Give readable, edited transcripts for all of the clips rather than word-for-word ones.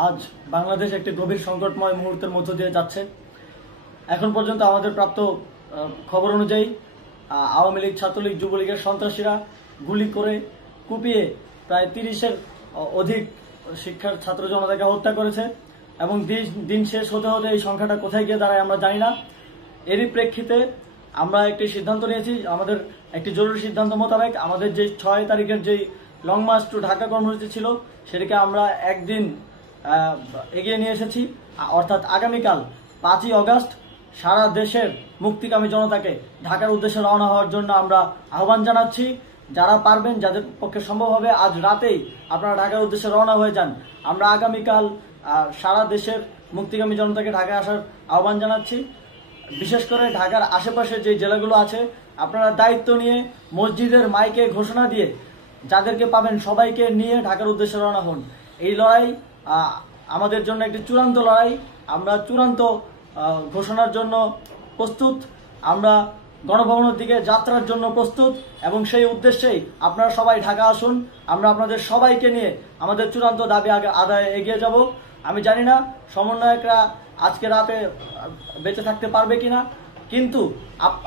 আজ বাংলাদেশ একটি গভীর সংকটময় মুহূর্তের মধ্য দিয়ে যাচ্ছে। এখন পর্যন্ত আমাদের প্রাপ্ত খবর অনুযায়ী আওয়ামী লীগ, ছাত্রলীগ, যুবলীগের সন্ত্রাসীরা গুলি করে কুপিয়ে প্রায় 30-এর অধিক শিক্ষার ছাত্র জনতাকে হত্যা করেছে এবং দিন শেষ হতে হতে এই সংখ্যাটা কোথায় গিয়ে দাঁড়ায় আমরা জানি না। এরই প্রেক্ষিতে আমরা একটি সিদ্ধান্ত নিয়েছি, আমাদের একটি জরুরি সিদ্ধান্ত মোতাবেক আমাদের যে 6 তারিখের যে লং মার্চ টু ঢাকা কর্মসূচি ছিল সেটাকে আমরা একদিন এগিয়ে নিয়ে এসেছি। অর্থাৎ আগামীকাল 5ই আগস্ট সারা দেশের মুক্তিকামী জনতাকে ঢাকার উদ্দেশ্যে রওনা হওয়ার জন্য আমরা আহ্বান জানাচ্ছি। যারা পারবেন, যাদের পক্ষে সম্ভব হবে, আজ রাতেই আপনারা ঢাকার উদ্দেশ্যে রওনা হয়ে যান। আমরা আগামীকাল সারা দেশের মুক্তিকামী জনতাকে ঢাকায় আসার আহ্বান জানাচ্ছি। বিশেষ করে ঢাকার আশেপাশে যে জেলাগুলো আছে আপনারা দায়িত্ব নিয়ে মসজিদের মাইকে ঘোষণা দিয়ে যাদেরকে পাবেন সবাইকে নিয়ে ঢাকার উদ্দেশ্যে রওনা হন। এই লড়াই আমাদের জন্য একটি চূড়ান্ত লড়াই। আমরা চূড়ান্ত ঘোষণার জন্য প্রস্তুত, আমরা গণভবনের দিকে যাত্রার জন্য প্রস্তুত এবং সেই উদ্দেশ্যেই আপনারা সবাই ঢাকা আসুন। আমরা আপনাদের সবাইকে নিয়ে আমাদের চূড়ান্ত দাবি আদায়ে এগিয়ে যাব। আমি জানি না সমন্বয়করা আজকে রাতে বেঁচে থাকতে পারবে কিনা, কিন্তু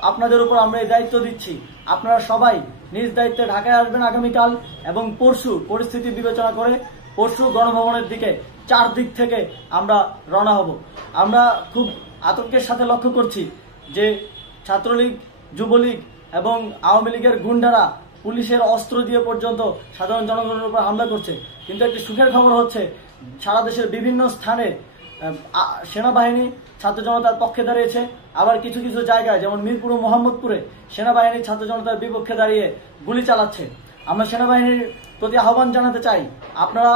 আপনাদের উপর আমরা এই দায়িত্ব দিচ্ছি। আপনারা সবাই নিজ দায়িত্বে ঢাকায় আসবেন আগামীকাল এবং পরশু পরিস্থিতি বিবেচনা করে পরশু গণভবনের দিকে 4 দিক থেকে আমরা রওনা হব। আমরা খুব আতঙ্কের সাথে লক্ষ্য করছি যে ছাত্রলীগ, যুবলীগ এবং আওয়ামী লীগের গুন্ডারা পুলিশের অস্ত্র দিয়ে পর্যন্ত সাধারণ জনগণের উপর হামলা করছে। কিন্তু একটি সুখের খবর হচ্ছে সারা দেশের বিভিন্ন স্থানে সেনাবাহিনী ছাত্র জনতার পক্ষে দাঁড়িয়েছে। আবার কিছু কিছু জায়গায় যেমন মিরপুর ও মোহাম্মদপুরে সেনাবাহিনী ছাত্র জনতার বিপক্ষে দাঁড়িয়ে গুলি চালাচ্ছে। আমরা সেনাবাহিনীর প্রতি আহ্বান জানাতে চাই, আপনারা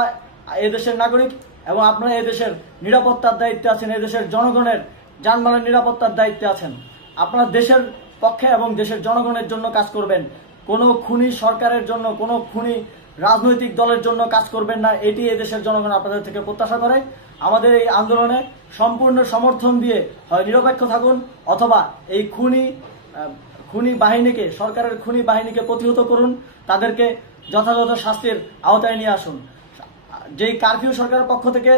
এদেশের নাগরিক এবং আপনারা এদেশের নিরাপত্তার দায়িত্বে আছেন, এদেশের জনগণের যানবাহনের নিরাপত্তার দায়িত্বে আছেন। আপনারা দেশের পক্ষে এবং দেশের জনগণের জন্য কাজ করবেন। কোনো খুনি সরকারের জন্য, কোনো খুনি রাজনৈতিক দলের জন্য কাজ করবেন না। এটি এদেশের জনগণ আপনাদের থেকে প্রত্যাশা করে। আমাদের এই আন্দোলনে সম্পূর্ণ সমর্থন দিয়ে হয় নিরপেক্ষ থাকুন অথবা এই খুনি বাহিনীকে, সরকারের খুনি বাহিনীকে প্রতিহত করুন, তাদেরকে যথাযথ শাস্তির আওতায় নিয়ে আসুন। যেই কারফিউ সরকারের পক্ষ থেকে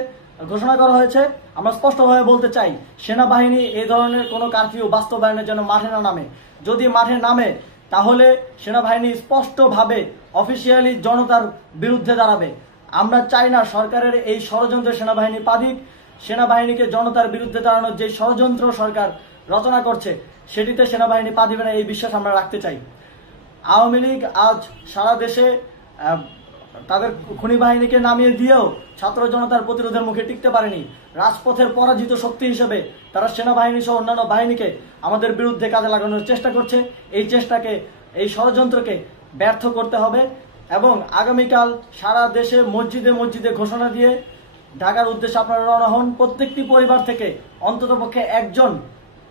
ঘোষণা করা হয়েছে, আমরা স্পষ্টভাবে বলতে চাই সেনাবাহিনী এই ধরনের কোনো কারফিউ বাস্তবায়নের জন্য মাঠে না নামে। যদি মাঠে নামে তাহলে সেনাবাহিনী স্পষ্টভাবে অফিসিয়ালি জনতার বিরুদ্ধে দাঁড়াবে। আমরা চাই না সরকারের এই ষড়যন্ত্রে সেনাবাহিনী পা দিক। সেনাবাহিনীকে জনতার বিরুদ্ধে দাঁড়ানোর যে ষড়যন্ত্র সরকার রচনা করছে সেটিতে সেনাবাহিনী পা দিবে না, এই বিশ্বাস আমরা রাখতে চাই। আওয়ামী লীগ আজ সারা দেশে তাদের খুনি বাহিনীকে নামিয়ে দিয়েও ছাত্র জনতার প্রতিরোধের মুখে টিকতে পারেনি। রাজপথের পরাজিত শক্তি হিসেবে তারা সেনাবাহিনী সহ অন্যান্য বাহিনীকে আমাদের বিরুদ্ধে কাজে লাগানোর চেষ্টা করছে। এই চেষ্টাকে, এই ষড়যন্ত্রকে ব্যর্থ করতে হবে এবং আগামীকাল সারা দেশে মসজিদে মসজিদে ঘোষণা দিয়ে ঢাকার উদ্দেশ্যে আপনারা রওনা হন। প্রত্যেকটি পরিবার থেকে অন্ততপক্ষে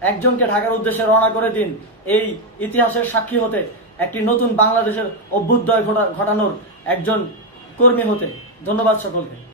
একজনকে ঢাকার উদ্দেশ্যে রওনা করে দিন, এই ইতিহাসের সাক্ষী হতে, একটি নতুন বাংলাদেশের অভ্যুদয় ঘটানোর একজন কর্মী হতে। ধন্যবাদ সকলকে।